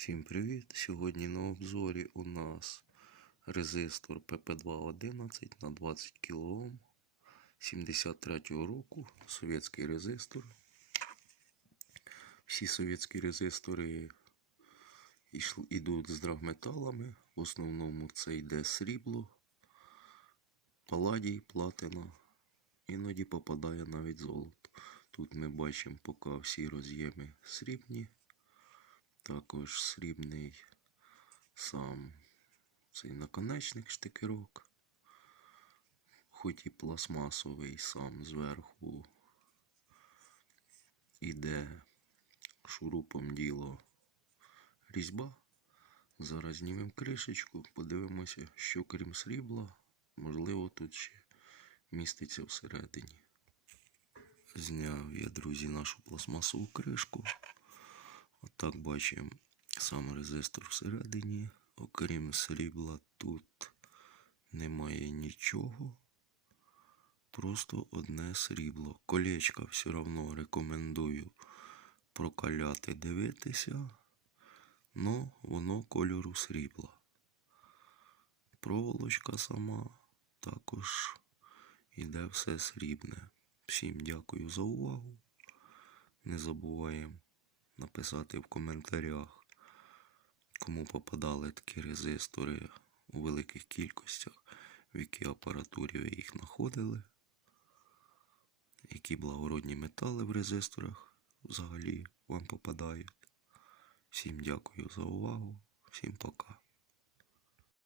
Всім привіт! Сьогодні на обзорі у нас резистор PP211 на 20 кОм 73 року. Совєтський резистор. Всі совєтські резистори йдуть з драгметалами. В основному це йде срібло, паладій, платина. Іноді попадає навіть золото. Тут ми бачимо поки всі роз'єми срібні. Також срібний сам цей наконечник штикерок. Хоч і пластмасовий сам зверху іде шурупом діло різьба. Зараз знімемо кришечку, подивимося, що крім срібла, можливо, тут ще міститься всередині. Зняв я, друзі, нашу пластмасову кришку. Отак бачимо сам резистор всередині. Окрім срібла, тут немає нічого. Просто одне срібло. Колечка все одно рекомендую прокаляти, дивитися. Но воно кольору срібла. Проволочка сама також іде все срібне. Всім дякую за увагу. Не забуваємо написати в коментарях, кому попадали такі резистори у великих кількостях, в якій апаратурі ви їх знаходили, які благородні метали в резисторах взагалі вам попадають. Всім дякую за увагу, всім пока.